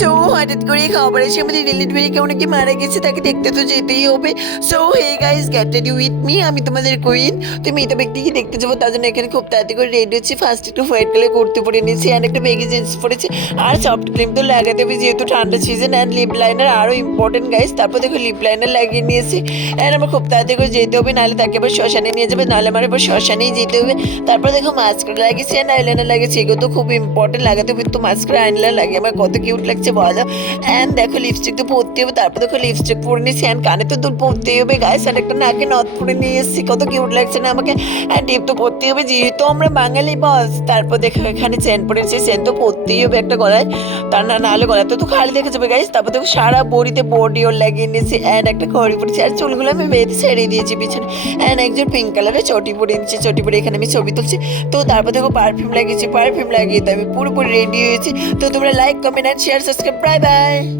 So হঠাৎ করে খবর এসে আমাদের রিলেটিভ কেউ নাকি মারা গেছে, তাকে দেখতে তো যেতেই হবে। So hey guys get ready with me আমি তোমাদের কুইন তো মৃত ব্যক্তিকে দেখতে যাব? তার জন্য এখানে খুব তাড়াতাড়ি করে রেডি হচ্ছে। ফার্স্ট একটু হোয়াইট কালার করতে পরে নিয়েছি অ্যান্ড একটা বেগি জিন্স পরেছি। আর সফট ক্রিম তো লাগাতে হবে, যেহেতু ঠান্ডা সিজন অ্যান্ড লিপ লাইনার আরও ইম্পর্টেন্ট গাইস তারপর দেখো লিপ লাইনার লাগিয়ে নিয়েছি। অ্যান্ড আমার খুব তাড়াতাড়ি করে যেতে হবে, নাহলে তাকে আবার শ্মশানে নিয়ে যাবে, নাহলে আমার আবার শ্মশানেই যেতে হবে। তারপর দেখো মাস্ক লাগিয়েছি অ্যান্ড আইলাইনার লাগিয়েছি, এগুলো তো খুব ইম্পর্টেন্ট লাগাতে হবে। তো মাস্ক আইলাইনার লাগে আমার কত কিউট লাগছে। বলো? অ্যান্ড দেখো লিপস্টিক তো পরতে হবে, তারপর দেখো লিপস্টিক পরে নিয়েছি অ্যান্ড কানে তো দুল পরতেই হবে গায়ে আর একটা নাকে নথ পরে নিয়ে এসেছি, কত কিউট লাগছে না আমাকে। অ্যান্ড টিপ তো পরতেই হবে, যেহেতু আমরা বাঙালি বস তারপর দেখো, এখানে চেন পরেছি চেন তো পরতেই হবে একটা গলায়। তার না, নাহলে গলায় তো তো খালি দেখে যাবে গাইস তারপর দেখো, সারা বড়িতে বডি ওর লাগিয়ে নিয়েছি অ্যান্ড একটা ঘড়ি পরেছি, আর চুলগুলো আমি বেঁধে ছেড়ে দিয়েছি পিছনে। অ্যান্ড একজন পিঙ্ক কালারের চটি পরে নিয়েছি, চটি পরে এখানে আমি ছবি তুলছি। তো তারপর দেখো পারফিউম লাগিয়েছি পারফিউম লাগিয়ে তো আমি পুরোপুরি রেডি হয়েছি। তো তোমরা like comment and share subscribe bye bye